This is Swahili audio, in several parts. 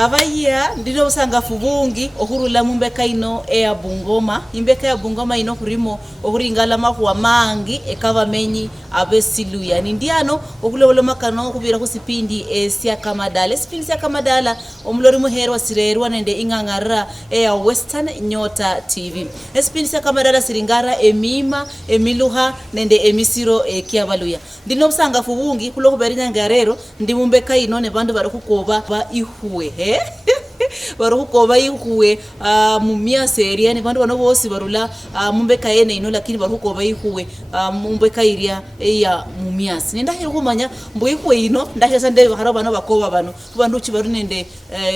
Abaya ndino busangafu bungi okurula mumbeka ino eya Bungoma. Imbeka ya Bungoma ino kurimo okuringala mahuwa mangi ekabamenyi abesiluya. Nindiano okulewolo makano kubira kusipindi esya Kamadala. Sipindi sya Kamadala omulori muhero wasirerwa nende ingangara eya Western Nyota TV. Sipindi sya Kamadala siringara emima, emiluha nende emisiro ekiabaluya. Ndino busangafu bungi kulo kuberinya ngarero ndi mumbeka ino ne bandu barukukoba ba ihuwe. Barukukoba ihuwe mumia seria ni bandu bano bose barula mumbeka yene ino lakini barukukoba ihuwe mumbeka iria ya mumia sinenda hero kumanya mbo ihuwe ino ndasha sande haro bano bakoba bano kubandu chibarunende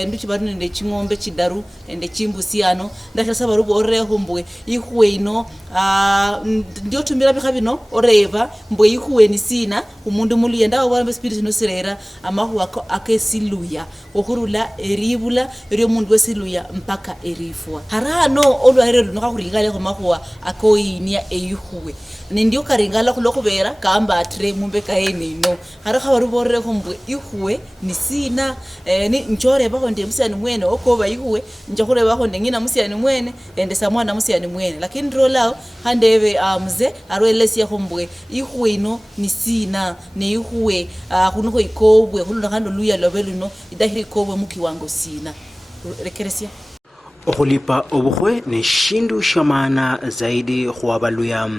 nduchibarunende chingombe chidaru ende chimbusiano ndasha sabaru borre hombwe ihuwe ino ndio tumira bikabino oreva mbo ihuwe ni sina umundu muliyenda wabamba spirit no sirera amahu akesiluya okurula eribula eri mundu wesiluya mpaka erifwa harano olwarero nokakuringala ko mahuwa akoyinia eyihuwe nindio karingala kulokubera kamba atre mumbeka yene ino haraka baruborre kombwe ihuwe ni sina ni nchore bako ndi musiyani mwene okoba ihuwe njokure bako ndengina musiyani mwene ende samwana musiyani mwene lakini rolao handeve mze arwelesi ya kombwe ihuwe ino ni sina ne ihuwe kunuko ikobwe kulunda kando luya lobeluno idahiri ikobwe mukiwango sina rekeresia okulipa obuhwe ni shindu shamana zaidi huwabaluya.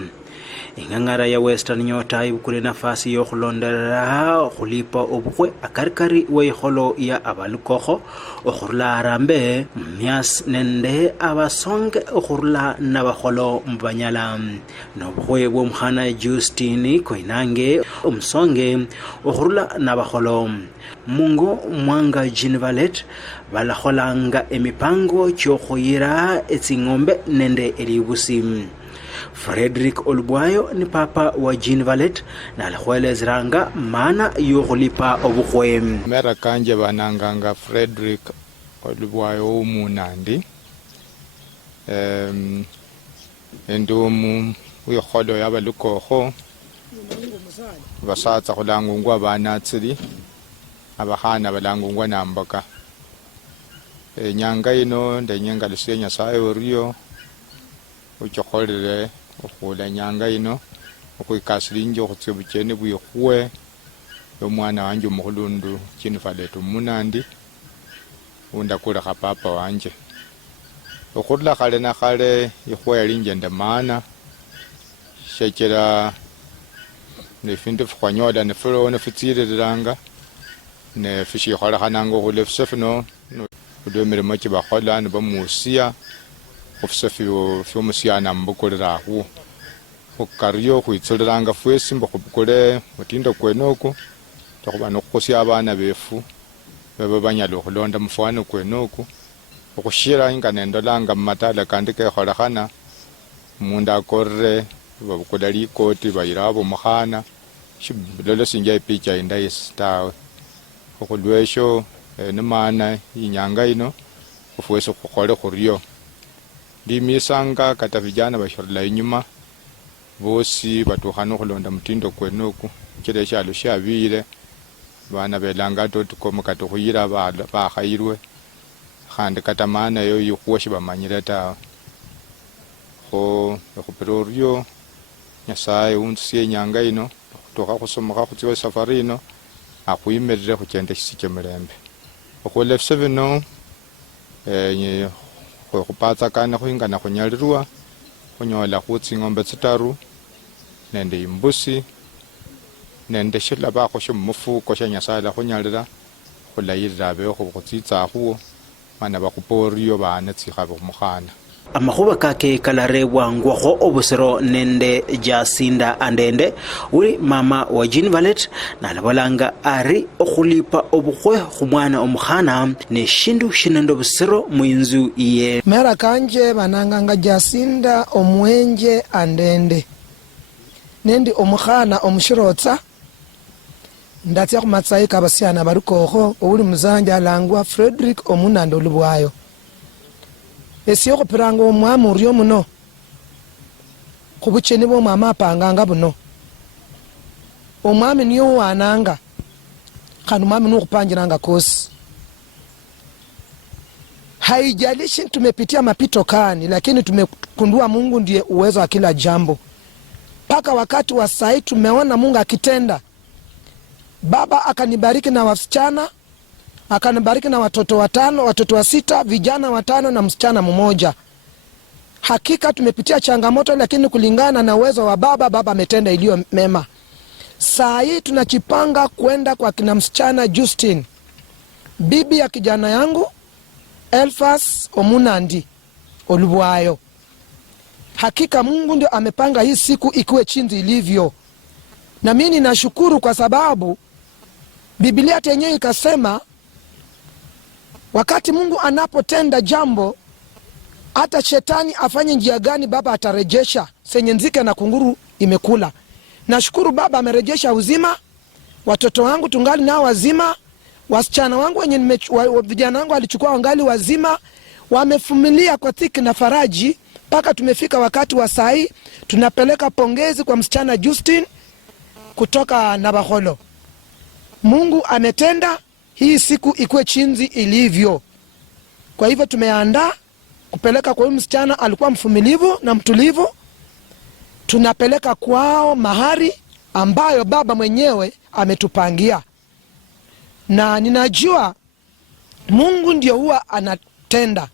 Ingangara ya Western Nyota ibukule nafasi yo khulondera khulipa obuhwe akarikari weiholo ya abalukoho okhurula arambe myas nende abasonge okhurula nabaholo mbanyala nobuhwe bw'omuhana Justine Koinange omusonge okhurula nabaholo mungo mwanga Jinvalet balakholanga emipango kyokhoyira etsingombe nende elibusi. Frederick Olubwayo ni papa wa Jinvalet na alkhwelezranga maana yokulipa obuhwe. Mera kanje bananganga Frederick Olubwayo umunandi endumu uyikholo yabalukoho basatsa khulangungwa abanatsiri abahana balangungwa namboka nyanga ino ndenyenga lusiya Nyasaye oriyo uchokholere okhula nyanga ino okwikasirinje okhutsibukene bwihuwe omwana wanje omukhulundu Jinvalet omunandi undakulekha papa wanje okhurula khale na khale ihuwe yalinje nde maana shekera nefindu fikhwanyola nefitsiririranga nefishikholekhananga okhula efise fino khulwa emirimo chibakhola nibamusia ofisa fyomusiana mbukulira ahu okariyo khwitsolelanga fwesi mbo khubukule mutindo kwenoku takhuba nokhusia abana befu baba banyala okhulonda mufano kwenoku okhushira inga nendolanga mumatala kandi kekholekhana mundu akorre babukula likoti bayirabo mukhana shilolo sinja ipicha indayisi tawe okhulwesho nemana inyanga ino ofwesi khukhole khuryo ndimisanga kata vijana bashorla inyuma bosi batukhana khulonda mutindo kwenoku kile shalo shabire bana belanga totukomo kata khuyira bakhayirwe khandi kata maana yo yikhushi bamanyira ta kho khupiroryo Nyasaye unsiye nyanga ino toka khusomokha khutsiwe safari ino akhuyimerere khuchenda shisike mulembe okhole fseveno khupatsa kana khuingana khunyalirwa khunyola khutsingombe tsitaru nende imbusi nende shila bakho shumufuko sha Nyasaye khunyalira khulayirira beho khutsitsakhuwo bana bakhuporyo bana tsikhabo khumukhana. Amahuba kake kalarewa ngwaho obusero nende Jacinda Andende uli mama wa Jinvalet na alabalanga ari okhulipa obuhwe khumwana omukhana ne shindu shinendo busero muinzu iye. Mera kanje bananganga Jacinda omwenje Andende nendi omukhana omushirotsa ndatya khumatsayi kabasiana barukoho uli muzanja alangwa Frederick omunandi Olubwayo esiyo khupiranga omwami uryo muno khubucheni bw'omwami apanganga buno omwami niyo wananga khandi omwami nukhupangiranga kosi Haijalishi tumepitia mapito kani, lakini tumekundua Mungu ndiye uwezo wa kila jambo. Paka wakati wa sai tumeona Mungu akitenda. Baba akanibariki na wasichana, akanibariki na watoto 5, watoto 6, vijana 5 na msichana mmoja. Hakika tumepitia changamoto, lakini kulingana na uwezo wa Baba ametenda iliyo mema. Saa hii tunachipanga kwenda kwa kina msichana Justin, bibi ya kijana yangu Elfas Omunandi Olubwayo. Hakika Mungu ndio amepanga hii siku ikuwe chinzi ilivyo. Na mimi ninashukuru kwa sababu Biblia yenyewe ikasema wakati Mungu anapotenda jambo, hata shetani afanye njia gani, Baba atarejesha senye nzike na kunguru imekula. Nashukuru Baba amerejesha uzima, watoto wangu tungali nao wazima, wasichana wangu wenye vijana wangu alichukua wangali wazima, wamefumilia kwa thiki na faraji mpaka tumefika wakati wa sai. Tunapeleka pongezi kwa msichana Justin kutoka Nabaholo. Mungu ametenda hii siku ikuwe chinzi ilivyo. Kwa hivyo tumeandaa kupeleka kwa huyu msichana, alikuwa mfumilivu na mtulivu. Tunapeleka kwao mahari ambayo Baba mwenyewe ametupangia. Na ninajua Mungu ndio huwa anatenda.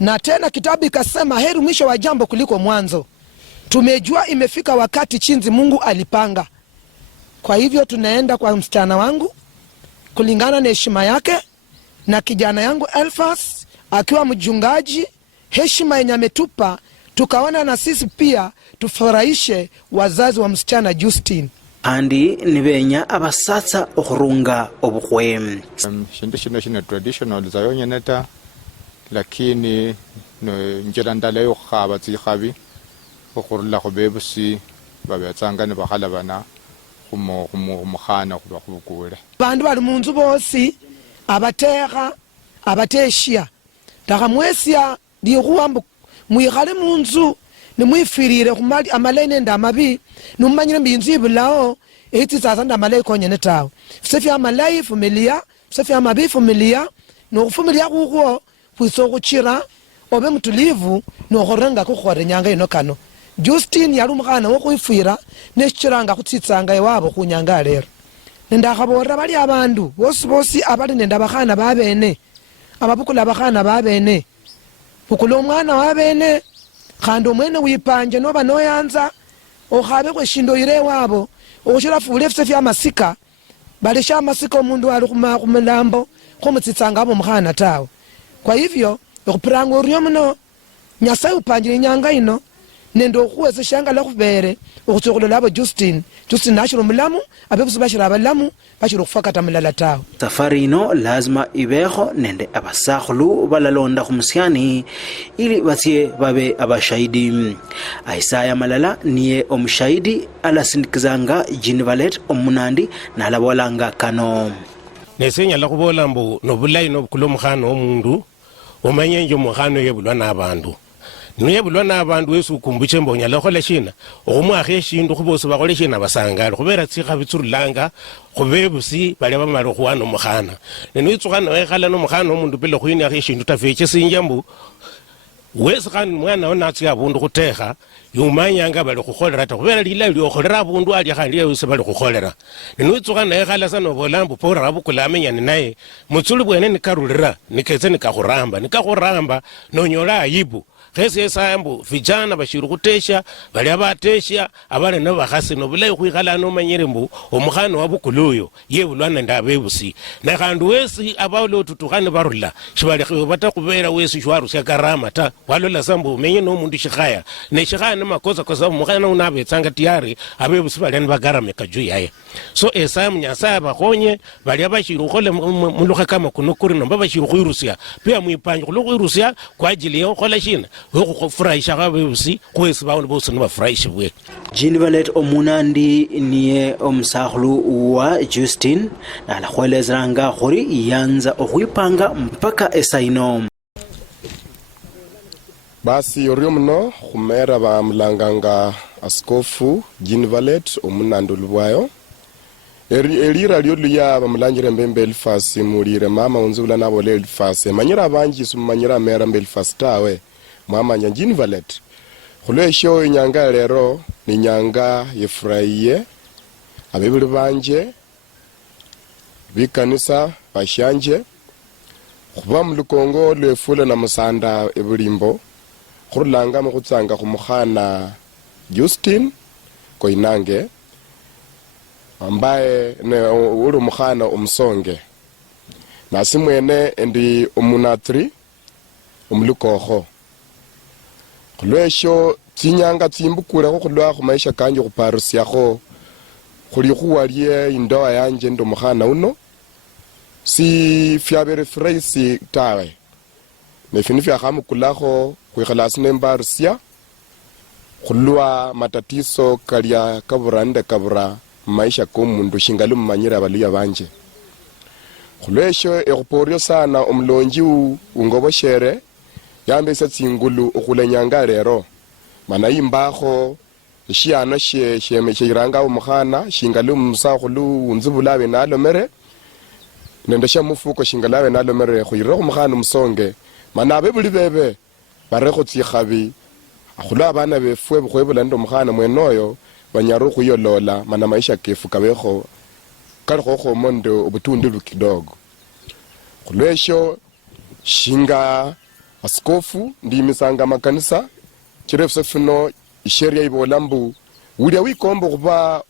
Na tena kitabu ikasema heri mwisho wa jambo kuliko mwanzo. Tumejua imefika wakati chinzi Mungu alipanga. Kwa hivyo tunaenda kwa msichana wangu kulingana na heshima yake, na kijana yangu Elfas akiwa mjungaji, heshima yenye ametupa, tukaona na sisi pia tufurahishe wazazi wa msichana Justin. Andi nibenya abasatsa okurunga obukhwe. Shindu shino traditional zayonyeneta, lakini njira ndala yo khaba tsikhabi okhurula khobebusi babetsanga ne bakhala bana khumukhana khuba khubukule. Bandu bali munzu bosi abatekha abateshia takamwesia ndihuambu muikhale munzu nimwifirire khumali amalai nende amabi numanyire mbinzu ibulao eti sasa nda amalai konyene tawe sefi amalai fumilia sefi amabi fumilia nokufumilia kukwo kwiso kuchira obe mutulivu nokhorenga kukhore nyanga ino kano. Justin yali umukhana wokhwifira neshiranga khutsitsanga iwabo khunyanga lero. Nendakhabora bali abandu bosi abali nende abakhana babene ababukula abakhana babene bukula omwana wabene khandi omwene wipanje noba noyanza okhabe kweshindo ire wabo okushira fule fse fya masika balesha masika omundu ali khumilambo khumutsitsanga abo mukhana tawe. Kwa hivyo okupiranga oryo muno Nyasaye upanjire nyanga ino nendo okhuwesa shangala khubere okutsokola labo Justin nashiro mulamu abebusi bashira abalamu bashiro khufakata mulala tawe. Safari ino lazima ibeho nende abasakhulu balalonda khumusyani ili batsye babe abashahidi. Isaya Malala niye omushahidi alasindikizanga Jean Valet Omunandi nalabolanga kano. Nesenya la kubola mbu nobulayi nobukula omukhana omundu omanye nje omukhana yebulwa n'abandu. Nuyebulwa n'abandu wesu ukumbuche mbonya lakhola shina okhumwakha eshindu khubosi bakhole shina basangala khubera tsikha bitsurulanga khubebusi bali bamala khuwana omukhana nenwitsukhana wekhala nomukhana omundu bila khuyinakha eshindu tafeche sinja mbu wesi khandi mwana onatsi abundu khutekha yumanyanga bali khukholera ta khubera lila lyokholera abundu ali khandi yewesi bali khukholera nenwitsukhana wekhala sa nobola mbu pora abukula amenyane naye mutsuli bwene nikarulira niketse nikakhuramba nonyola ayibu. Khesi esambu vijana bashiru khutesha bali abatesha abale nabakhasi nobulayi khwikhala nomanyire mbu omukhana wabukuluyo yebulwana ndabebusi na khandi wesi abalo tutukhane barula shibali batakhubera wesi shwarusya karama ta walola sambu umenye nomundu shikhaya ne shikhaya namakosa kosa omukhana unabetsanga tiyari abebusi bali nibagarameka juu yaye. So esamu Nyasaye bakhonye bali abashiru khole mulukha kama kunukuri nomba bashiru khwirusya pia mwipanje khulukhuirusya kwa ajili yo khola shina kufurahisha kabebusi kwesi baone bosi nibafurahishe bwe. Jean Valet Omunandi niye omusakhulu wa Justin nalakhwelezeranga khuri yanza okhwipanga mpaka esaino. Basi oryo muno khumera bamulanganga Askofu Jean Valet Omunandi Olubwayo elira lyo luya bamulanjire mbembe Elifas mulire mama unzula nabo le Elifas manyira banji sumanyira mera mbele Elifas tawe mwamanya Jean Valet khulwesho inyanga lero ni nyanga yefurahiye abebuli banje bikanisa bashanje khuba mulukongo lwefula na musanda ebulimbo khurulanga mukhutsanga khumukhana Justin Koinange ambaye uri mukhana omusonge nasi mwene endi omunatri omulukokho khulwesho tsinyanga tsimbukule khulwa khumaisha kanje khuparusyakho khuli khuwalye indoa yanje ndo mukhana uno si fyabere freisi tawe nefini fyakhamukulakho khwikhalasi nembarusya khulwa matatiso kalya kabura nde kabura maisha komundu shingali mumanyira baluya banje khulwesho ekhuporyo sana omulonji ungoboshere yambesa tsingulu okhulenyanga lero mana imbakho shiano shiranga umukhana shingali musakhulu unzibulabe nalomere nende shamufuko shingalabe nalomere khuyira khumukhana umusonge mana abebuli bebe barekho tsikhabi akhula abana befwe bukhwebula ndo mukhana mwenoyo banyaru khuyolola mana maisha kefu kabekho kalikho mondo obutundu kidogo khulwesho shinga askofu ndimisanga makanisa chirefu fino isheria ibolambu ulya wikombo kuba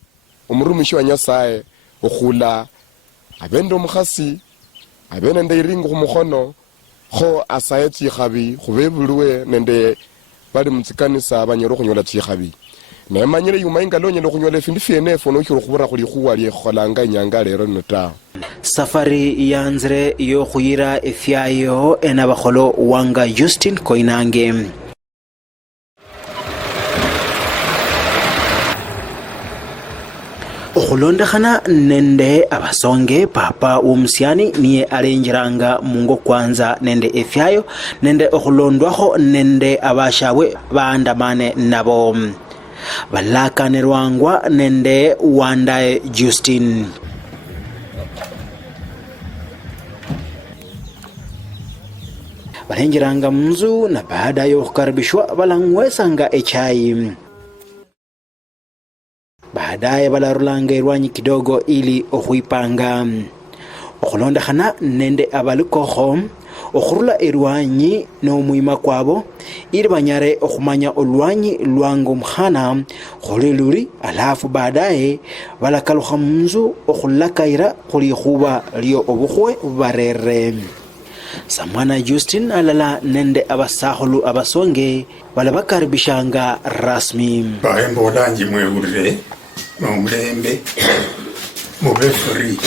omurumishi wa Nyasaye okhula abendo mukhasi abene ndeiringo khumukhono kho asaye tsikhabi khubebulwe nende bali mutsikanisa banyoro khunyola tsikhabi nemanyire yuma ingalonye lokhunyola findu fyenefo nokhiro khubura khuli khuwalye kholanga inyanga lero nota safari yanzire yo khuyira efyayo enabakholo wanga Justin Koinange okhulondekhana nende abasonge papa womusyani niye alenjiranga mungo kwanza nende efyayo nende okhulondwakho nende abashabwe baandamane nabo balakanirwangwa nende wandaye Justin balenjiranga munzu na baada ya kukaribishwa balangwesanga echai baadaye balarulanga irwanyi kidogo ili okhuipanga okhulondekhana nende abalukokho okhurula irwanyi n'omwima kwabo ili banyare okhumanya olwanyi lwanga omukhana khuli luri alafu baadaye balakalukha munzu okhulakaira khuli khuba lyo obukhwe barere samwana Justin alala nende abasakhulu abasonge balabakaribishanga rasmi baembolanji mwewurire nomulembe mube free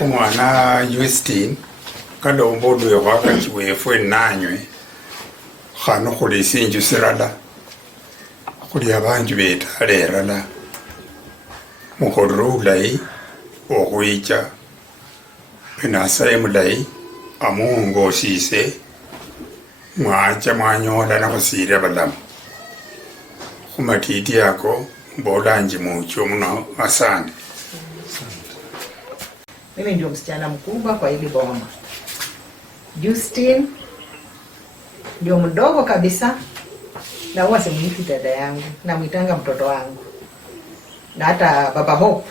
umwana Justin kalombo lwe wakati wefwe nanywe khano khuli sinju sirala khuli abanju betalelala mukholero ulayi okhwicha enasaye mulayi amuongosise mwacha mwanyola nakhusire balamu khumatiti yako mbolanji mucho muno asante. Mimi ndio msichana mkubwa kwa hili boma. Justin ndio mdogo kabisa na huwa simuiti dada yangu, namuitanga mtoto wangu. Na hata baba Hope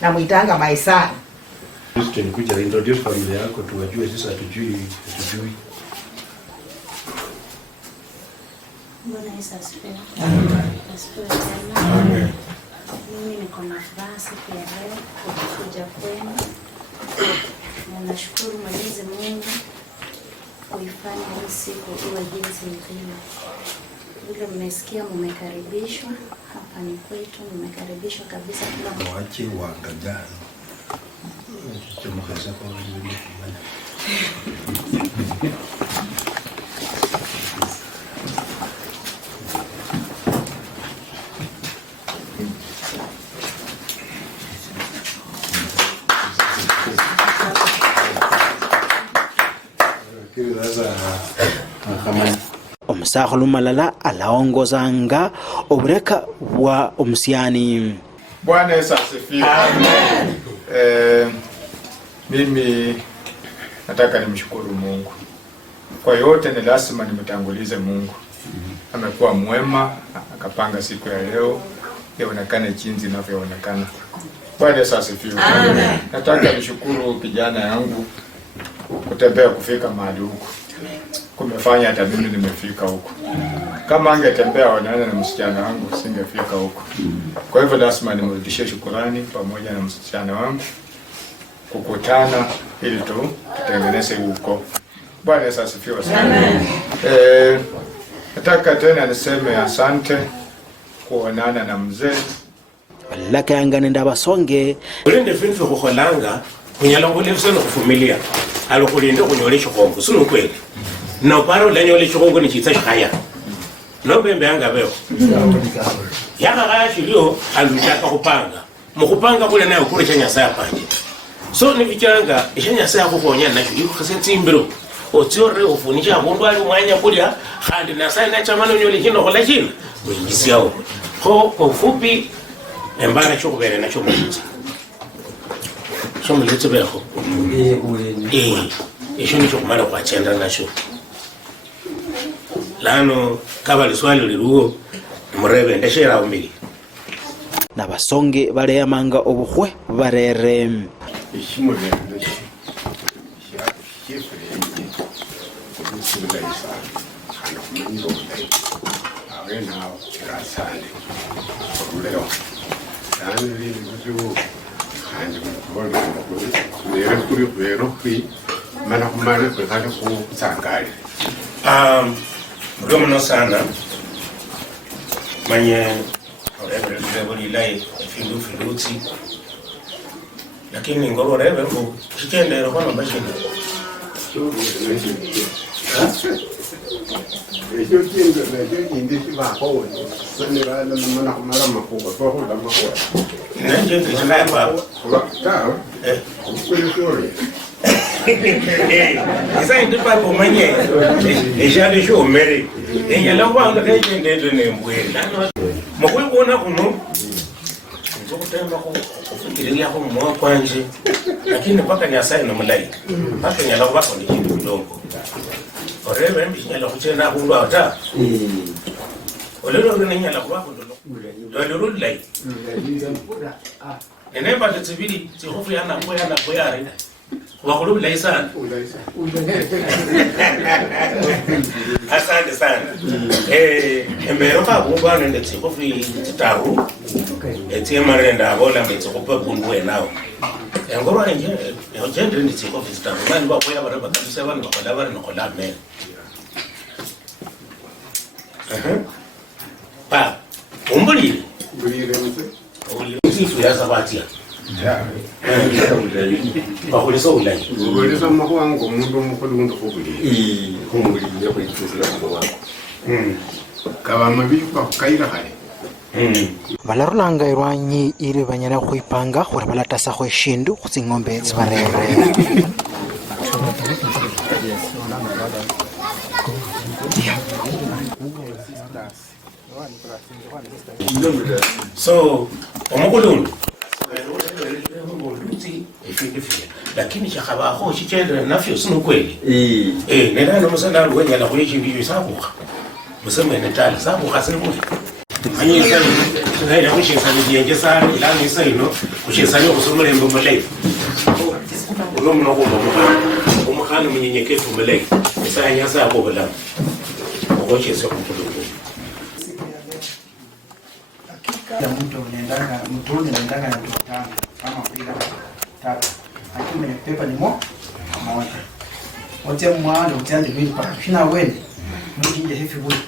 namuitanga my son. Justin, kuja introduce familia yako tuwajue sisi hatujui. Bwana Yesu asifiwe. Asifiwe tena. Amen. Mimi niko na furaha siku ya leo kuja kwenu. Na nashukuru Mwenyezi Mungu kuifanya hii siku iwe jinsi ilivyo. Vile mmesikia mmekaribishwa, hapa ni kwetu, mmekaribishwa kabisa kila mtu. Waache waangaliane. Tumekeza kwa wengine. omusakhulu malala alaongozanga obureka bwa omusyani Bwana Yesu asifiwe. Amen. Mimi nataka nimshukuru Mungu. Kwa yote ni lazima nimtangulize Mungu. Amekuwa mwema, akapanga siku ya leo ionekane jinsi inavyoonekana. Bwana Yesu asifiwe. Amen. Nataka nishukuru kijana yangu kutembea kufika mahali huko. Kumefanya hata mimi nimefika huko. Kama angetembea wanaana na msichana wangu singefika huko. Kwa hivyo lazima nimrudishie shukrani pamoja na msichana wangu kukutana ili tutengeneze huko. Bwana Yesu asifiwe sana. Nataka tena niseme asante kuonana na mzee. Laka yangane ndabasonge. Ulinde finfu kukholanga kunyalongole kuseno kufumilia. Alokulinde kunyolesha kongo sino kweli. No paro lenyolesha kongo ni chitsa shaya. No bembe anga beo. Yaka kaya shilio alutaka kupanga. Mukupanga kule nayo kule chanya saya panje. So ni vichanga chanya saya kukonya na shilio kaseti mbiro. Otiore ofunisha mundu ali mwanya kulya handi na sai na chamano nyoli kino kola kino mwingisi yao kwa ufupi embara chokubere na chomuliza chomuliza beho isho ni chokumara kwa chenda nasho lano kabali swali liruo murebe ndeshera umbili na basonge bare yamanga obuhwe barere ishimo lendo Mdomo sana manye orebe lai filuti lakini ngoro rebe ngo chitendero kwa mabashini Yo tiendo la indisi bajo, se va la mano mala mafuga, bajo la mafuga. Nje ndio hapa. Claro. Isa ndio papo manye. Eja de show mere. Enya lamba ndo kaje ndio ne mbwela. Mkwe kuona kuno. Ndio kutemba kufikiria kwa mwa kwanje. Lakini mpaka ni asai na mulai. Hata nyala kwa kwa ni kidogo. Orebe mbinyala kuchenda kundu ata. Olero ngenya la kwa kundu. Olero lai. Enemba tsibili tsihofu yana kwa yare. Wakulu lai sana. Asante sana. Emero ka kubana ndi tsihofu tsitaru. Etiyemarenda abola metsikopa kundu enao. Ngoro nje, ngende ndi tsihofu tsitaru. Bani ba kwa yabara bakabisa bani bakala bari nokola me. Pa, umbuli. Usifu ya sabatia. Bakulisa ulai. Bakulisa mahuango mundu mukulu mundu kubuli. Kumuli ya kuitusira kwa wako. Kaba mabiyu kwa kaira hali. Balarulanga irwanyi iri banyana kuipanga hore balatasa kwa shindu kutsingombe tsibarere. So, omukulundu lakini chakabaho chichenda nafyo sino kweli nena no musana lwenya la kuyichi ndiyo sabuka museme netala sabuka sino anyi sana ngai na kushisa ndiye sana ila ni saino kushisa yo kusomele mbombo life ulo mno ko umukhana munyenyekevu mbele isanya sa ko bala ko chese ko ya mtu unaendanga mtoni unaendanga na mtu tano kama kupiga tatu lakini pepa ni moja wote mwana utende vile pa shina wewe mwingie hivi wewe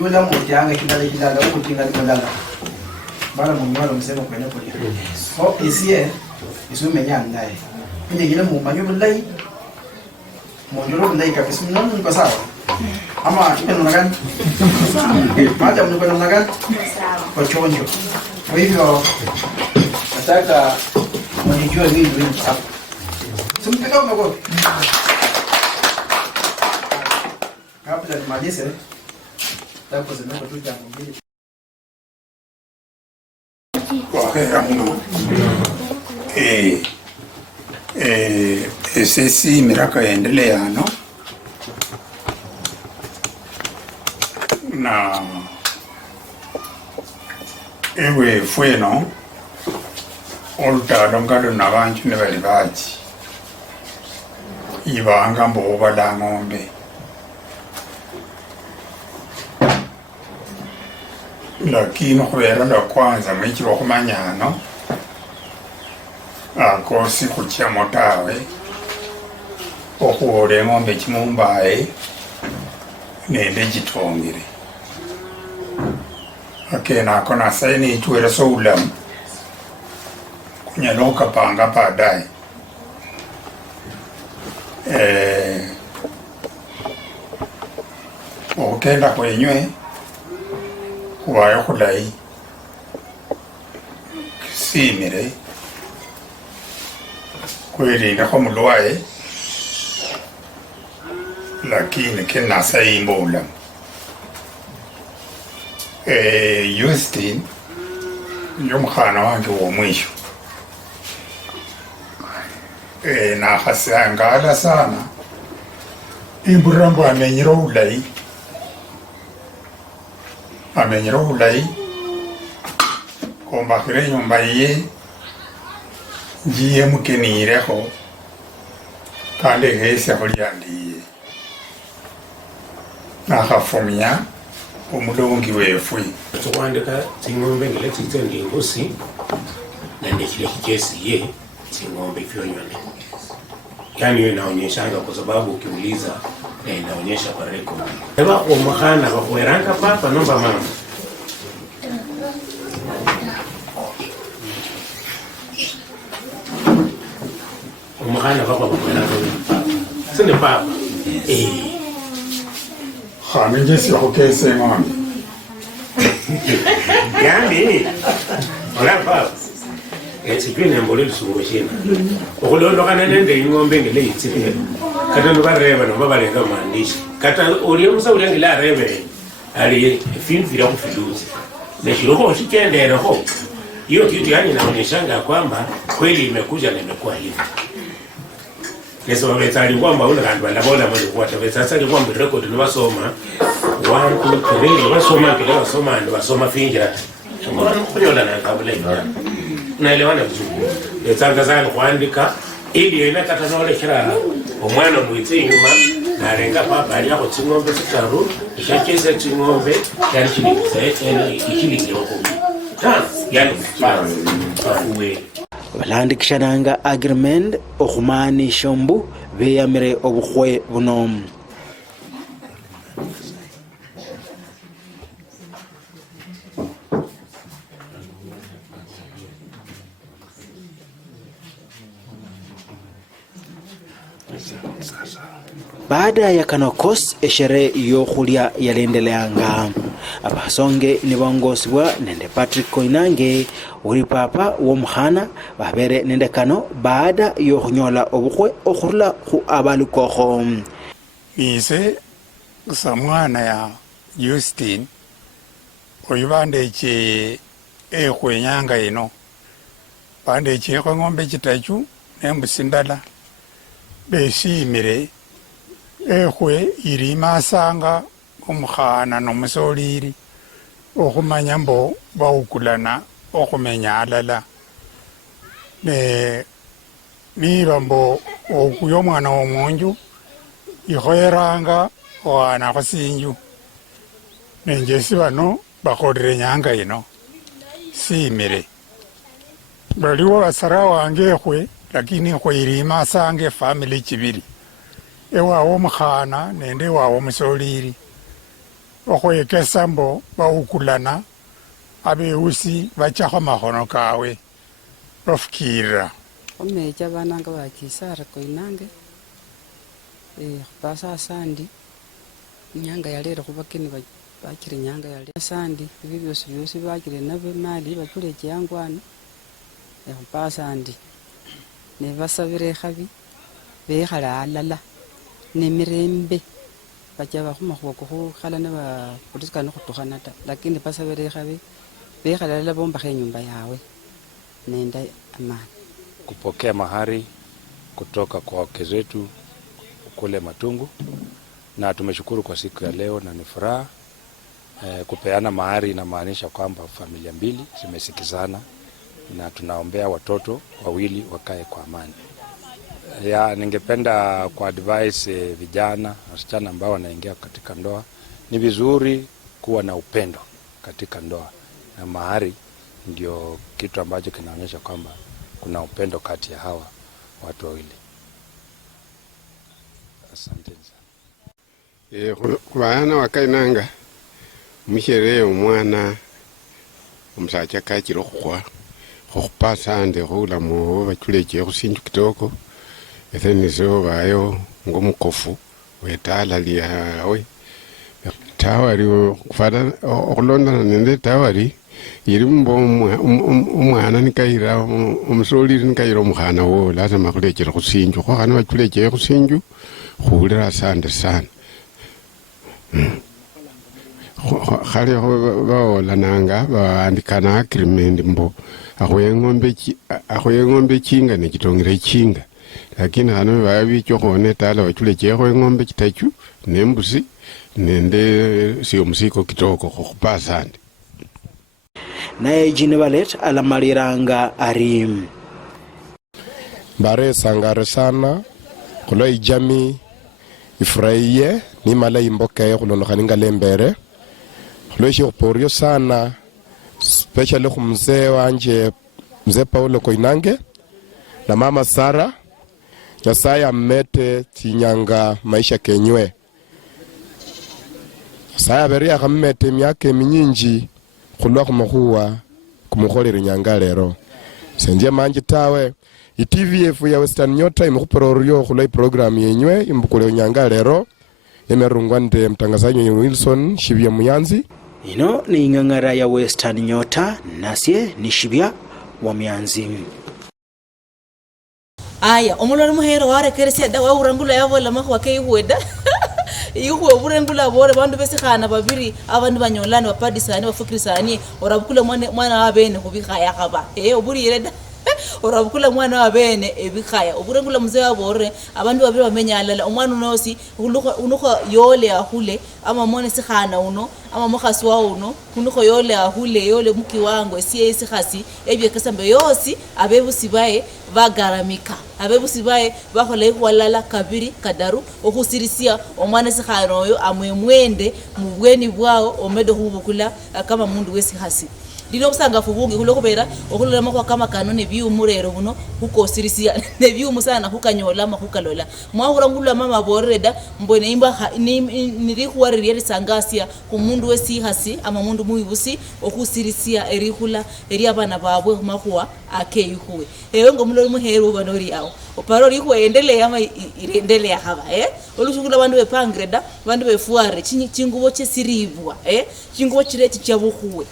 yule mmoja anga kidala huko tinga kidala bala mwana msema kwa nini so isie isume nyanga naye nje ile mumanyo bulai mwanjoro bulai kabisa mwana ni sawa ama kipenona gani baada mnakwenda gani kwa chonjo. Kwa hivyo nataka mnijue hili hapa. Tumpiga makofi. Kabla nimalize tapo zinapo tu jambo hili. Wahera muno. Esesi miraka yaendelea no na ewe fueno olutalo ngalo nabantu ne bali baji ibanga mboba la ng'ombe lakini khubera lwa kwanza mwichiro khumanyano ako sikhuchamo tawe okhuwola eng'ombe chimumbaye nende chitongile akenako nasaye nichwele soulamu kunyala khukapanga baadaye okhukenda khwenywe khuwayo khulayi kisimile khwelindekho mulwaye lakini kenasa yimba obulamu Justin ndio mukhana wange womwisho nakhasangala sana imbulira mbu amenyire obulayi kombakhire enyumba ye njiye mukenirekho kandi ekhesyaho lyandiye nakhafumya omulongi wefwe tukwandika tsing'ombe ngile tsitsendi ingusi nende chile chichesiye tsing'ombe fyonywane yani hiyo inaonyeshanga kwa sababu ukiuliza inaonyesha kwa record eba omukhana bakhweranga papa nomba mama omukhana bakhweranga papa sinde papa khane nje siyakhukesa eng'ombe yani ola papa sijui nembole lusungu shina okulondokana nende ing'ombe ngile yitsipile kata nobareba noba balenga maandishi kata oli omusauli ngile arebe ali finfira kufiluzi neshiloko shikenderekho hiyo kitu yani inaonyeshanga kwamba kweli imekuja na imekuwa hivi Yesu wametsali kwamba una kantu balabola mali kwata betsasali kwamba record no basoma 1 2 3 basoma kile basoma ndo basoma fingira ngona kunyola na kabula ina naelewana vizuri yetsanga sana kuandika ili ina kata nole kira omwana mwitsi nyuma narenga papa ali ako tsing'ombe sitaru ishacheze tsing'ombe yani ikilikiro ko yani uwe balandikishananga agreement okhumanisha mbu beyamire obukhwe buno baada ya kanokos eshere yokhulya yalendeleanga abasonge nibongosibwa nende Patrick Koinange uri papa womukhana babere nende kano baada yokhunyola obukhwe okhurula khu abalukokho ise samwana ya Justin oyu bandeche ekhwenyanga ino bandechekho eng'ombe chitachu nembusi ndala besimire ekhwe ilimasanga omukhana nomusolili okhumanya mbo bawukulana okhumenya alala niba mbo okuya omwana womunju ikhoyeranga owanakho sinju nenjesi bano bakholere nyanga ino simire baliwo basara wange ekhwe lakini ekhwe ilimasanga efamily chibili ewawo omukhana nende ewawo omusolili okhwekesa mbo bawukulana abewusi bachakho makhono kawe bafukirira omecha bananga bakisara Koinange khupasa sandi nyanga yalere khubakeni bakire nyanga yalere sandi ibi byosi bakire nabe mali bachuleche yangwana khupasa sandi ne basabire khabi bekhala alala nemirembe bacha bakhumakhuwa khukhala ne bapolisikana khutukhana ta lakini basabire khabi bekhala bombakha nyumba yawe nenda amani. Kupokea mahari kutoka kwa wake zetu kule Matungu, na tumeshukuru kwa siku ya leo na ni furaha. Kupeana mahari inamaanisha kwamba familia mbili zimesikizana na tunaombea watoto wawili wakae kwa amani. Ningependa kwa advice vijana wasichana ambao wanaingia katika ndoa, ni vizuri kuwa na upendo katika ndoa, na mahari ndio kitu ambacho kinaonyesha kwamba kuna upendo kati ya hawa watu wawili. Asante sana. Kubayana wakainanga mushere umwana umusacha kachiro khupasa ande khulamu bachuleche khusinju kitoko etheniso bayo ngomukofu wetala lyawe tawari kufada okulondana nende tawari yiri mbo umwana nikaira umusoliri nikaira umukhana wo lazima khulechera khusinju khokhana bachuleche khusinju khulira asante sana. Khali baolananga baandikana agreement mbo akhuyeng'ombe chinga nechitongere chinga, lakini hano babicho khone tala bachulechekho eng'ombe chitachu nembusi nende siomusiko kitoko khupasande. Naye Jean Valet alamaliranga arim bare sangare sana kulo ijami ifurahie ni mala imboke kulo khaninga lembere kulo shoporio sana, especially kumzee wanje mzee Paulo Koinange na mama Sara. Nyasaye amete tinyanga maisha kenywe. Saya beria kamete myake minyinji kulwa kumuhuwa kumukholera nyanga lero. Senje manje tawe iTVF ya Western Nyota imukupororio khulai program yenywe imbukule nyanga lero. Emerungwa nde mtangazaji Wilson Shibya Muyanzi. Ino ni ngangara ya Western Nyota, nasye ni Shibya wa Muyanzi. Aya omulori muhero warekeresia da waurangula yavola mahwa keiweda ihuwe burengula bore bandu besikhana babiri abandu banyolani bapadisani bafukirisani orabukula mwana wabene kubikhaya khaba oburire da orabukula mwana wabene ebikhaya oburengula mzee wabore abandu babiri bamenyalala omwana unosi unukho yole ahule ama mone sikhana uno ama mokhasi wa uno kunukho yole ahule yole muki wangu esiye sikhasi ebyekesambe yosi abebusi bae bagaramika abebusi bae bakhola ikwalala kabiri kadaru okhusirisia omwana sikhana oyo amwemwende mubweni bwao omedo hubukula kama mundu wesikhasi dino busangafu bungi khulokubera okhulolama kwa kama kanone byumurero buno hukosirisia ne byumusana hukanyola mahukalola mwahurangula mama boreda mbone imba niri khwaririye sangasia ku mundu wesihasi ama mundu muibusi okhusirisia erihula eri abana babwe makhwa akeihuwe ngo mulolo muhero banori yawo oparori huendelea ama irendelea haba olushukula bandu bepangreda bandu befuare chingubo chesiribwa chingubo chireti chabuhuwe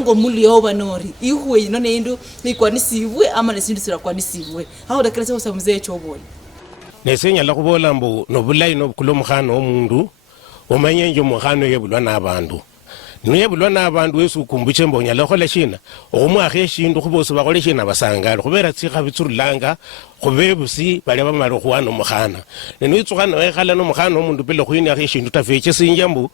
ngo mulio banori ihuwe ino nendo nikwanisibwe ama nesindu sirakwanisibwe hawo dakrese osamuzeye chobole nesenya la kubola mbo nobulayi nobukulo mukhano omundu omanye nje mukhano yebulwa nabandu nuyebulwa nabandu wesu kumbuche mbonya lokhola shina omwakhe eshindu khubosi bakhole shina basangala khubera tsikha bitsurulanga khubebusi bali bamala khuwana mukhana nenwitsukhana wekhala nomukhana omundu pile khuyina eshindu tafeche sinjambu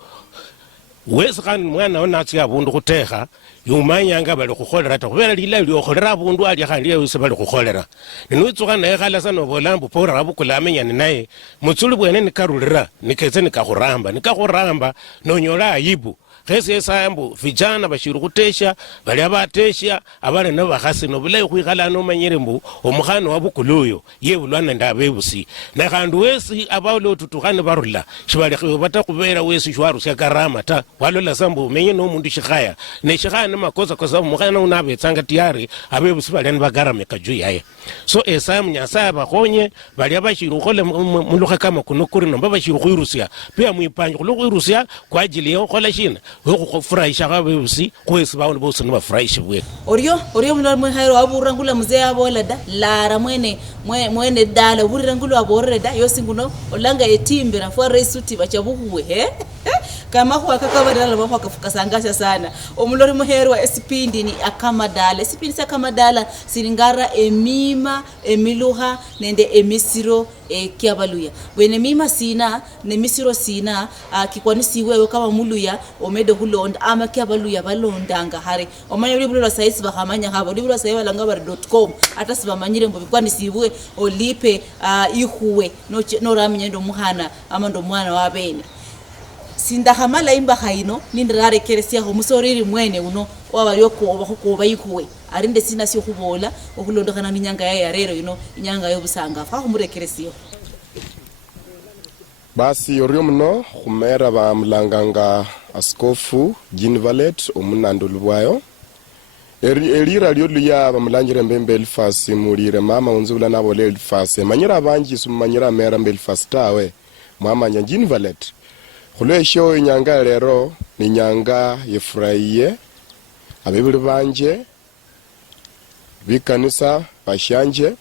wesi khani mwana onatsi abundu khutekha yumanyanga bali khukholera ta khubera lila lyokholera abundu ali khandi yewise bali khukholera nenwitsukhana wekhala sana obolambu pora abukula amenyani naye mutsuli bwene nikarulira niketse nikakhuramba nonyola ayibu khesi esambu vijana bashiri khutesha bali abatesha abale nabakhasi nobulayi khwikhala nomanyire mbu omukhana wabukuluyo yebulwana ndabebusi na khandu wesi abalo tutukhane barula shibali khibata khubera wesi shwarusya karama ta walola sambu menye nomundu shikhaya ne shikhaya namakosa kosa mukhana unabetsanga tiyari abebusi bali bagarame kaju yaye so esamu nyasa bakhonye bali abashiri khole mulukha kama kunokuri nomba bashiri khwirusya pia muipanje khulukhuirusya kwa ajili yo khola shina khufurahisha abebusi kwesi bawo bosi nabafurahisha bwe orio mulolo muhero waburangula mzee abolada lara mwene dala uburangula aboreda yosinguno olanga etimbira for resuti bachabuhuwe kama kwa kakamadala bako kafukasangasha sana omulori muherwa esipindi ni akamadala esipindi sa akamadala silingara emima emiluha nende emisiro kiabaluya bwene mima sina ne misiro sina kikwanisi wewe kama muluya omede hulonda ama kiabaluya balondanga hare omanya libulwa saisi bahamanya habo libulwa sayi balanga.com ata sibamanyire mbo bikwanisi bwe olipe ihuwe no ramye ndo muhana ama ndo mwana wa bene sindahamala imba haino nindirare keresia ho musoriri mwene uno wabayoko obakuba yikuwe arinde sina syo kubola okulondokana ninyanga ya rero inyanga yo busanga fa humurekeresio basi orio mno khumera ba mlanganga askofu Jean Valet omunando lubwayo erira lyo luya bamulangire mbembe Elfas mulire mama unzula nabo le Elfas manyira abanji sumanyira mera mbele Elfas tawe mama nya Jean Valet khulesho inyanga lero ni nyanga yefuraiye abebuli banje bikanisa bashanje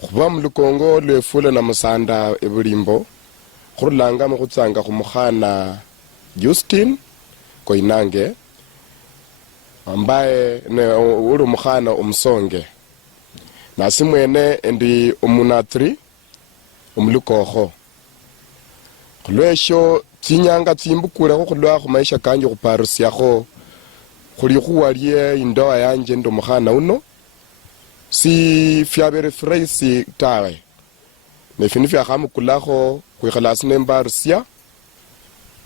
khuba mulukongo lwefula na musanda ebulimbo khurulanga mukhutsanga khumukhana Justin Koinange ambaye ne uri mukhana omusonge nasimwene ndi omunatri omulukokho khulwesho tsinyanga tsimbukule khulwa khumaisha kanje khuparusiakho khuli khuwalie indoa yanje ndo mukhana uno si fyabere freisi tawe nefini fyakhamukulakho khwikhalasi nembarusia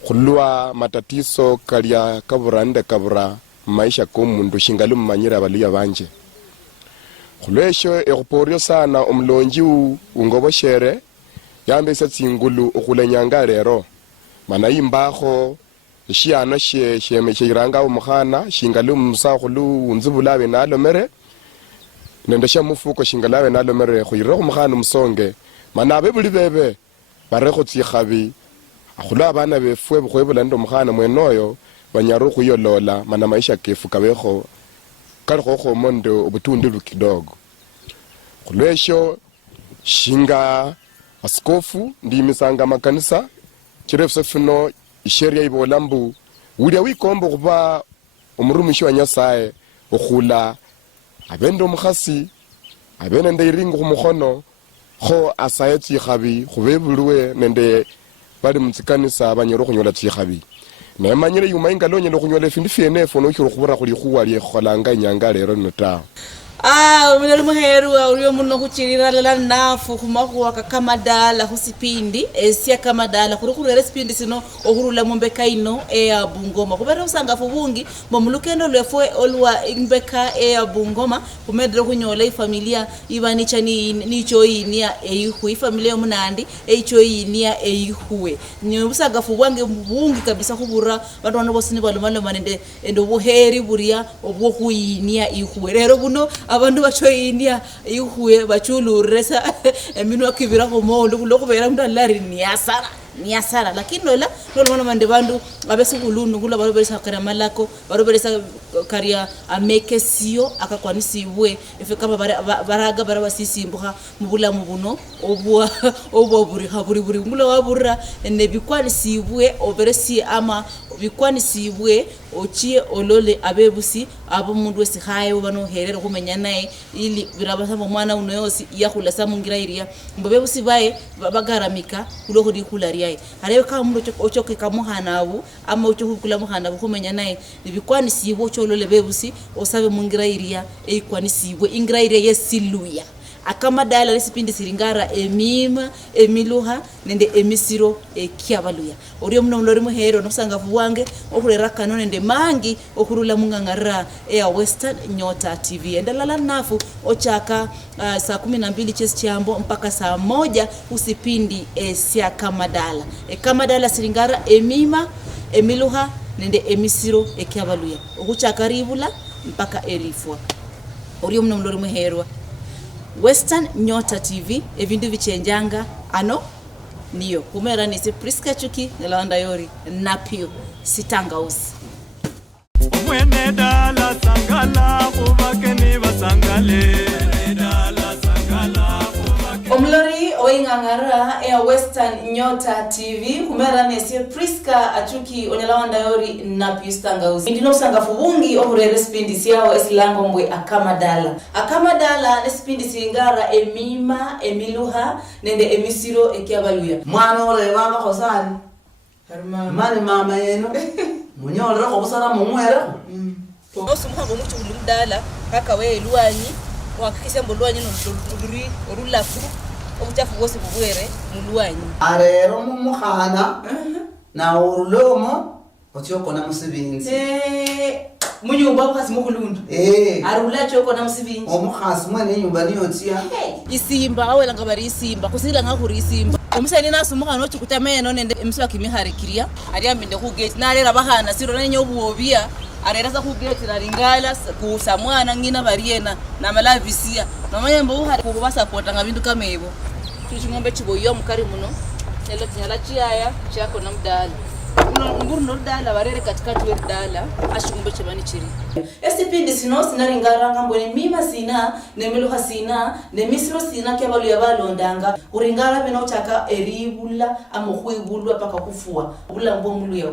khulwa matatiso kalya kaburande kabura maisha komundu shingalu mmanyira baluya banje khulwesho ekhuporio sana omulonji ungoboshere yambesa tsingulu okhulenyanga lero mana imbakho shiana shemechiranga omukhana shingalu musakhulu unzibulabe nalomere nende shamufuko shingalawe nalomere khuyira omukhana musonge mana abebuli bebe barekho tsikhabi akhula abana befwe bukhwebula ndo mukhana mwenoyo banyaru khuyolola mana maisha kefu kabekho kalikho mondo obutundu kidogo khulwesho shinga askofu ndimisanga makanisa chirefu fino isheria ibolambu ulia wikombo kuba umurumishi wa Nyasaye okhula abendo mukhasi abene ndeiringo kumukhono kho asaye tsikhabi khubebulwe nende bali mutsikanisa abanyero khunyola tsikhabi nemanyire yumainga lonyelo khunyola findu fyenefo no khiro khubura khuli khuwali kholanga inyanga lero nota Mulori muherwa uriyo muno kuchirira lala nafu kumakuwa kakamadala husipindi esia kamadala kurere sipindi sino ohurula mumbeka ino ya Bungoma kubera usangafu bungi momulukendo lwefwe olwa imbeka ya Bungoma kumedre kunyola ifamilia ibanicha nicho inia eyihu ifamilia munandi echo inia eyihuwe nyobusangafu bwange bungi kabisa kubura bantu bano bose ni balumalo manende endo buheri buria obwo kuyinia ihuwe rero buno abantu bachoyinia ihuwe bachuluresa eminu akibira komondo kulokubera mndalari niasara lakini lola mande bandu abesukulunu kula barobesa karamalako barobesa karia amekesio akakwanisiwe efe kama baraga barabasisi mbuha mubula mubuno obwa buri ngula wabura ne bikwanisiwe oberesi ama bikwanisiwe ochie olole abebusi abo mundu wese haye bano herero kumenya naye ili birabasa mwana uno yosi yakhula samungira iria mbebusi baye bagaramika kuloko dikularia arebe ka mundu ochoke kamuhana abu ama ochoke kula muhana abu kumenya naye bikwanisiwe ocholole bebusi osabe mungira iria eikwanisiwe ingira iria yesiluya akamadala lesipindi siringara emima emiluha nende emisiro kiabaluya oriyo muno mulori muhero nosangafu wange okulera kano nende mangi okurula mungangara ya Western Nyota TV endalala nafu ochaka saa 12 chesi chambo mpaka saa 1 usipindi sia kamadala kamadala siringara emima emiluha nende emisiro kiabaluya okuchaka ribula mpaka erifwa oriyo muno mulori muhero Western Nyota TV evindu vichenjanga ano niyo kumera nise Priska Chuki nalanda yori napio sitangausi mwene dala sangala kubake ni basangale dala sangala kubake Omlori oingangara ya Western Nyota TV kumera nesi Priska Achuki onyalawanda yori na Pistangauzi ndino usangafu bungi ohurere spindisi yao esilango mbwe akamadala nesipindi singara emima emiluha nende emisiro ekiabaluya mwana ole baba khosani mani mama yeno munyolera khobusana mumwera osumuhango mucho ulumdala kaka we luanyi wakikisha mbulwanyi noluri orulafu obuchafu bwose bubwere mulwanyi arero mumukhana na urulomo otyokona musibinzi munyumba omukhasi mukhulundu arula chokona musibinzi omukhasi mwene nyumba niyotia isimba awelanga bari isimba kusilanga khuri isimba omusani nasumukhana ochikutameno nende emiswa kimiharikiria ariambinde khugate narera bahana siro nenye obuobia arera sa khugate naringala kusa mwana ngina bariena na malavisia nomanyembo uhari kuba supporta ngabindu kamebo tuchingombe chiboyo mukari muno nelo tinyala chiaya chako na mdala nguru no dala barere katikati we dala ashingombe chebani chiri esipindi sino sinaringara ngambone mima sina nemiluha sina nemisiro sina kyabalu yabalondanga uringara bino chaka eribula amokhwibulwa paka kufua bula mbomulu ya